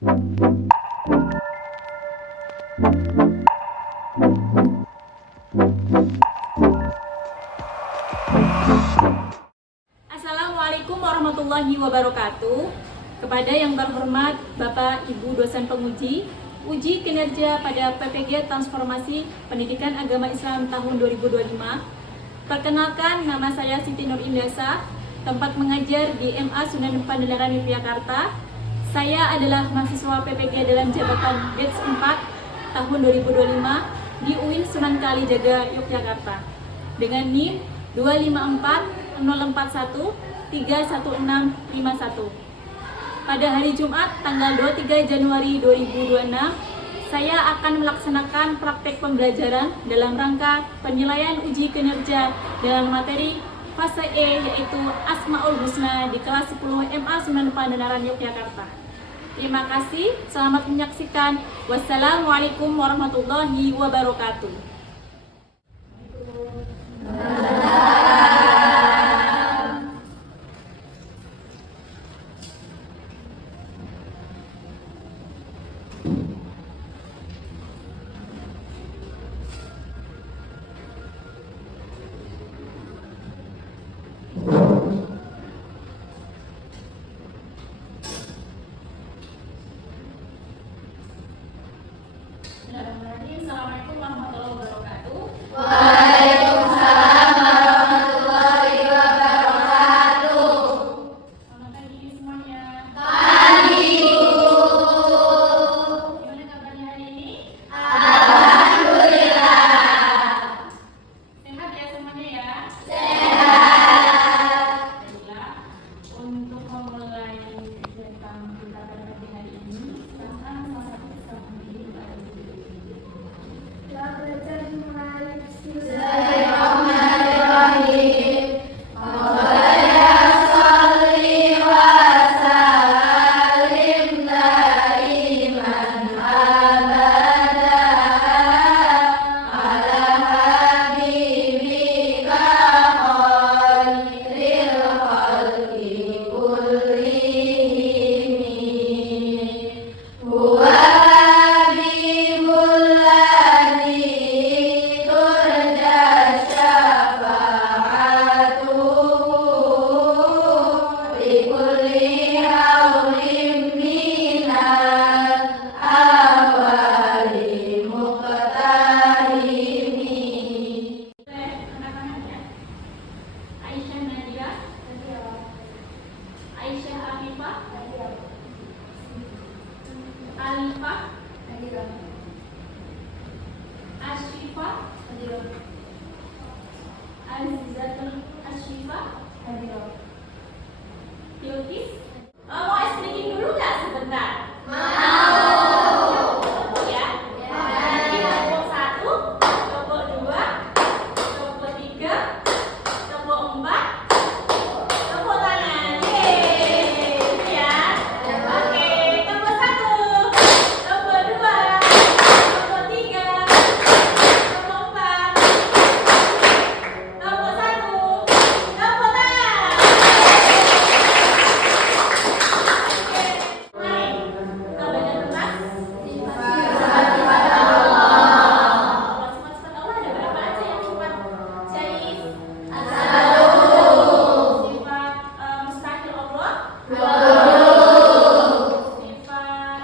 Assalamualaikum warahmatullahi wabarakatuh. Kepada yang terhormat Bapak Ibu dosen penguji, uji kinerja pada PPG Transformasi Pendidikan Agama Islam tahun 2025. Perkenalkan, nama saya Siti Nur Indasa, tempat mengajar di MA Sunan Pangandaran Yogyakarta. Saya adalah mahasiswa PPG dalam jabatan batch 4 tahun 2025 di UIN Sunan Kalijaga Yogyakarta dengan NIM 25404131651. Pada hari Jumat tanggal 23 Januari 2026, saya akan melaksanakan praktek pembelajaran dalam rangka penilaian uji kinerja dalam materi fase E, yaitu Asmaul Husna di kelas 10 MA Sunan Pangandaran Yogyakarta. Terima kasih, selamat menyaksikan. Wassalamualaikum warahmatullahi wabarakatuh. Assalamualaikum warahmatullahi wabarakatuh. Waalaikumsalam warahmatullahi wabarakatuh. Selamat pagi semuanya. Pagi, Bu. Gimana kabarnya hari ini? Alhamdulillah. Sehat ya semuanya ya? Sehat. Baiklah, untuk memulai tentang kita pada pagi hari ini, silahkan salah satu peserta mendidik pada Bismillahirrahmanirrahim. Maulaya sholli wa sallim daiman abada ala habibika khairil khalqi kullihim. Huwa habibul ladzi turja syafa'atuhu bi kulli haulin minal awali muqtarimi. anak-anaknya. Aisyah Nadia, Aisyah Afifah, Alifah, Ashifah, Azizatul Ashifah, Bilqis. Mau ice cream dulu nggak sebentar? Mau. Ya. Nanti kelompok 1, kelompok 2, kelompok 3, kelompok 4, tepuk tangan. Yeay. Ya. Oke, kelompok 1, kelompok 2, kelompok 3, kelompok 4, kelompok 1, tepuk tangan. Hai, kita belajar tentang Sifat Allah. sifat-sifat Allah ada berapa aja yang sifat jais? Satu. Sifat mustaqil Allah. Dua. Sifat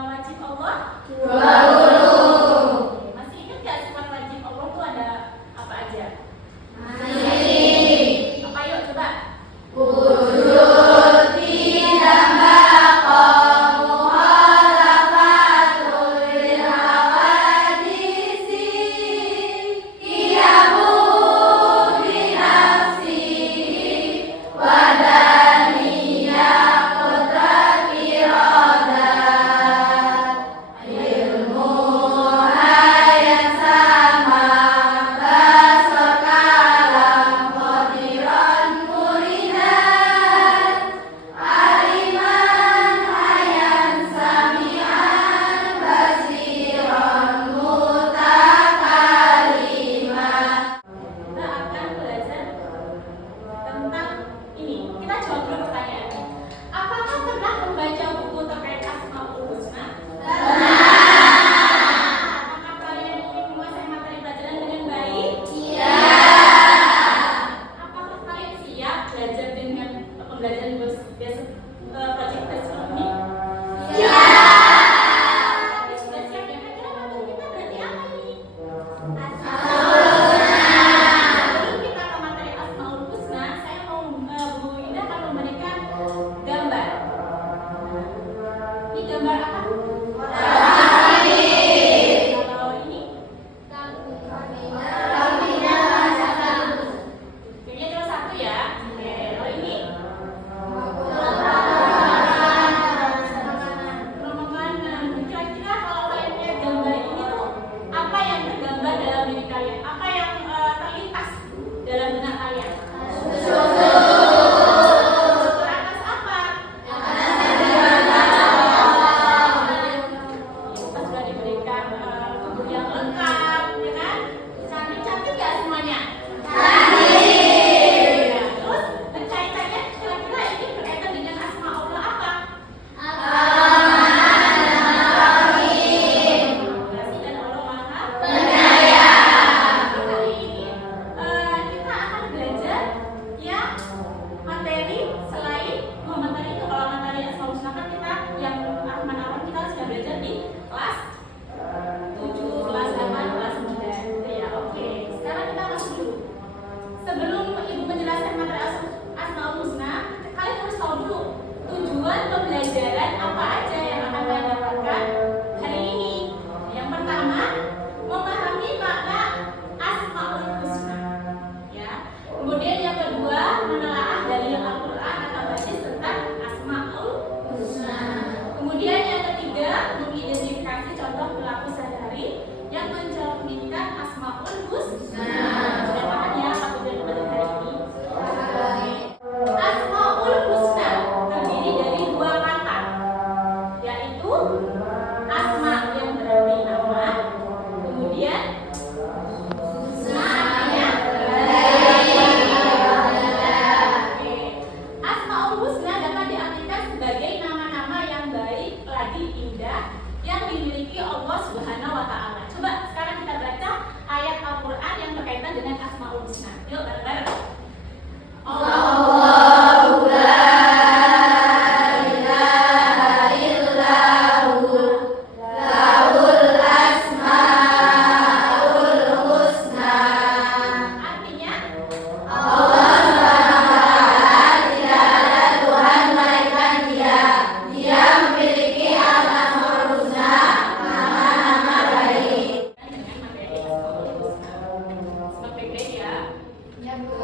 wajib Allah. 20. Masih ingat nggak sifat wajib Allah tuh ada apa aja? Masih. Apa yuk coba? Wujud tidak bakal mukhalafatul lil hawadisi qiyamu bi nafsihi wa daniyah pembelajaran biasa project based learning? Ya. Tapi sudah siap ya? Kira-kira materi kita berarti apa ini? Sebelum kita ke materi Asmaul Husna, saya mau Bu Ida akan memberikan gambar. Ini gambar apa? Kalau ini? Kayaknya cuma satu ya. Oke, kalau ini? Rumah makanan. Kira-kira kalau kalian lihat gambar ini tuh, apa yang tergambar dalam diri kalian? Apa yang terlintas dalam benak kalian? Teratas apa? Kita sudah diberikan tubuh yang lengkap, ya kan? Cantik-cantik ya semuanya? Ya, terus kaitannya kira-kira ini berkaitan dengan asma Allah apa? Berarti dan Allah Maha Penyayang. Hari ini kita akan belajar ya materi selain materi itu. Kalau materi Asmaul Husna kan kita yang Ar-Rahman kita sudah belajar di kelas 7, kelas 8, kelas 9 gitu ya. Oke, sekarang kita masuk dulu. Sebelum Ibu menjelaskan materi Asmaul Husna, kalian harus tahu dulu tujuan pembelajaran apa aja yang akan kalian dapatkan hari ini. Yang pertama, memahami makna Asmaul Husna. Ya. Kemudian yang kedua, menelaah dalil Al-Qur'an atau hadis tentang Asmaul Husna. Kemudian yang ketiga, mengidentifikasi contoh perilaku sehari-hari yang mencerminkan Asmaul Husna. Sudah paham ya apa tujuan pembelajaran hari ini? Asmaul Husna terdiri dari dua kata, yaitu asma yang berarti nama, kemudian husna yang Oke. Asmaul Husna dapat diartikan sebagai nama-nama yang baik, lagi indah yang dimiliki Allah Subhanahu wa taala. Coba sekarang kita baca ayat Al-Qur'an yang berkaitan dengan Asmaul Husna. Yuk bareng-bareng. Allahu la ilaha illahu lahul asmaul husna. Artinya Allah SWT tidak ada Tuhan melainkan Dia. Dia memiliki asmaul husna, nama-nama baik. dengan materi Asmaul Husna. Semak baik-baik ya. Ya, Bu.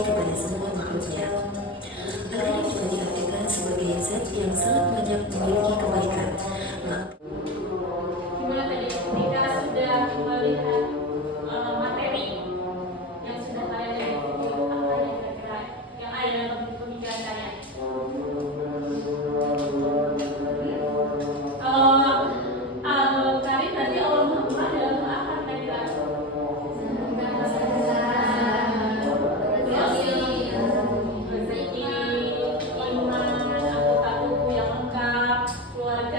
kepada semua makhluknya. Materi juga diartikan sebagai zat yang sangat banyak memiliki kebaikan. Gimana tadi ketika sudah melihat materi yang sudah kalian lihat di video, apa yang kira-kira yang ada dalam pemikiran kalian? Kalau Karin tadi Allah Maha Murah dalam apa kira-kira? Rezeki, iman, anggota tubuh yang lengkap, keluarga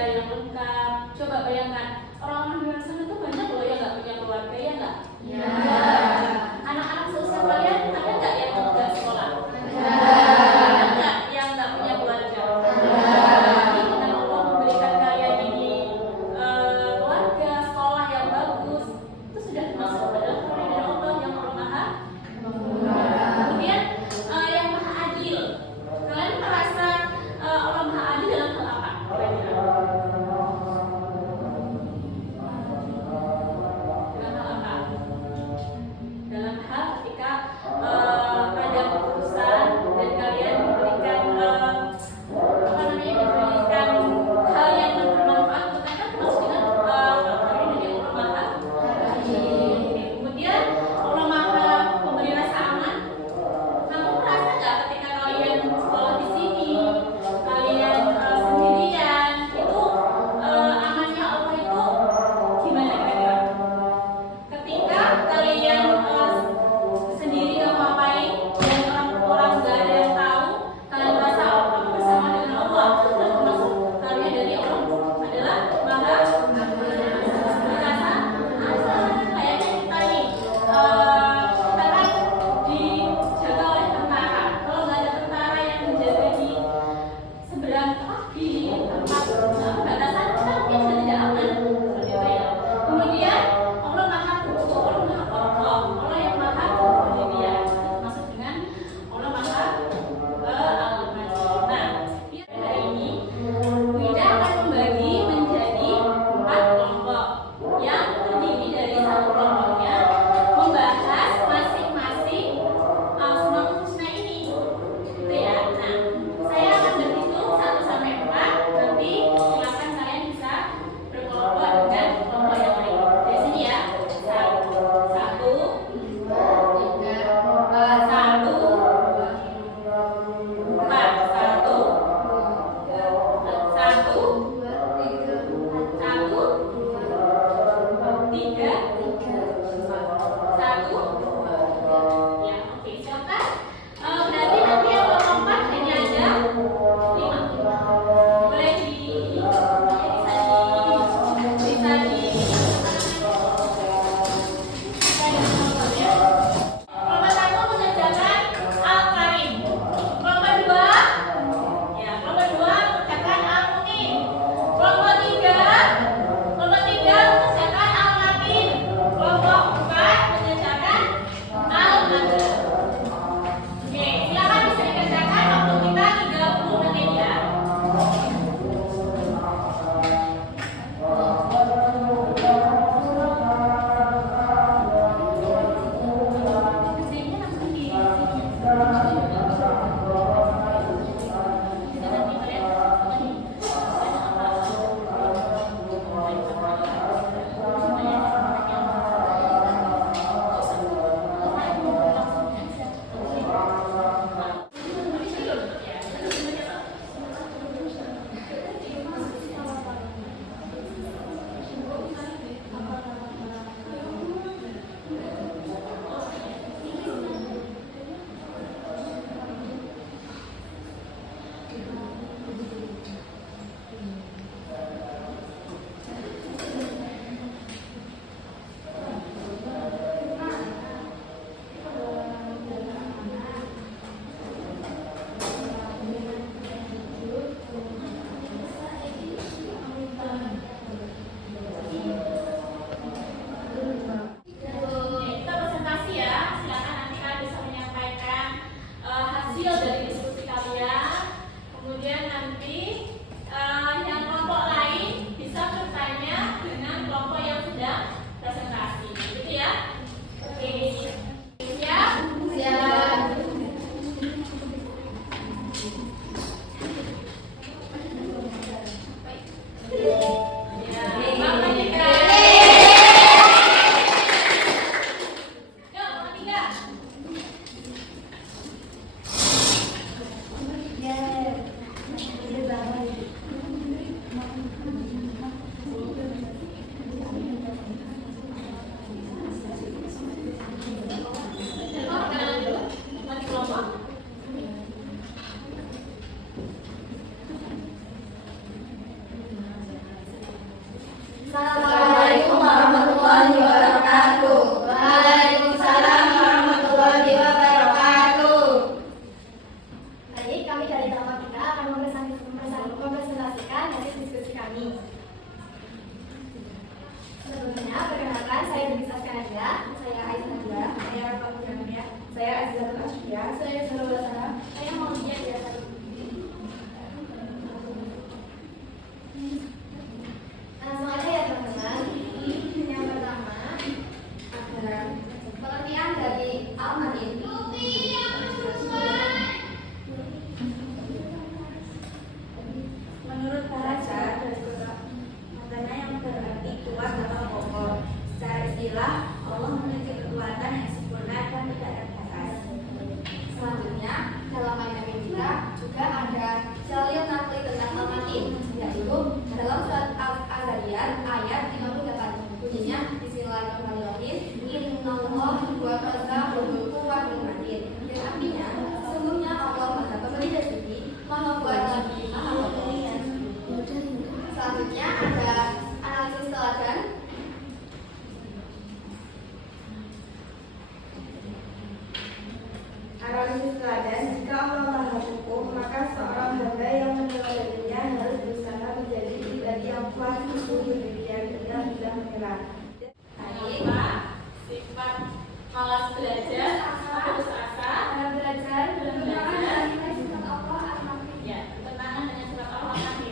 belajar, putus asa, dalam belajar, belajar. mengenai sifat Allah Al-Mahdi. Ya, bertentangan dengan surat Al-Mahdi.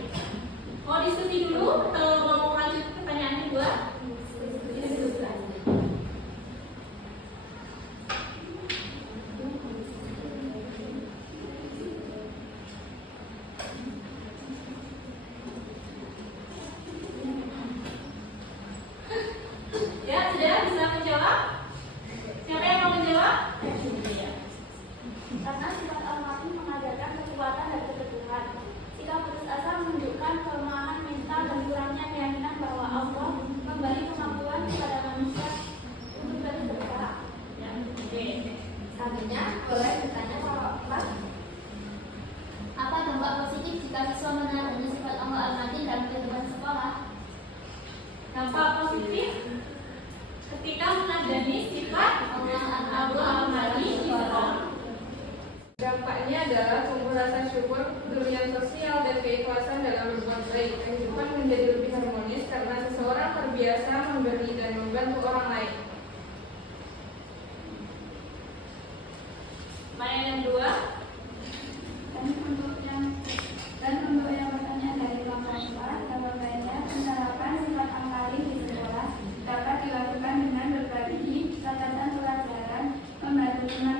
Mau diskusi dulu atau mau lanjut ke pertanyaan kedua? Diskusi. Ya, sudah bisa menjawab? Siapa yang mau menjawab? Iya. Karena sifat Al-Mahdi mengajarkan kekuatan dan keteguhan. Sikap putus asa menunjukkan kelemahan mental dan kurangnya keyakinan bahwa Allah memberi kemampuan kepada manusia untuk terus berusaha. Ya, oke. Selanjutnya, boleh bertanya kalau apa dampak positif jika siswa menadani sifat Allah Al-Mahdi dalam kehidupan sekolah? Dampak positif ketika menadani sifat Allah Al-Mahdi di sekolah. Dampaknya adalah tumbuh rasa syukur, kepedulian sosial, dan keikhlasan dalam berbuat baik. Kehidupan menjadi lebih harmonis karena seseorang terbiasa memberi dan membantu orang lain. Mana yang kedua? Dan untuk yang bertanya dari Bang Raswa, jawabannya penerapan sifat Al-Mahdi di sekolah dapat dilakukan dengan berbagi catatan pelajaran, membantu teman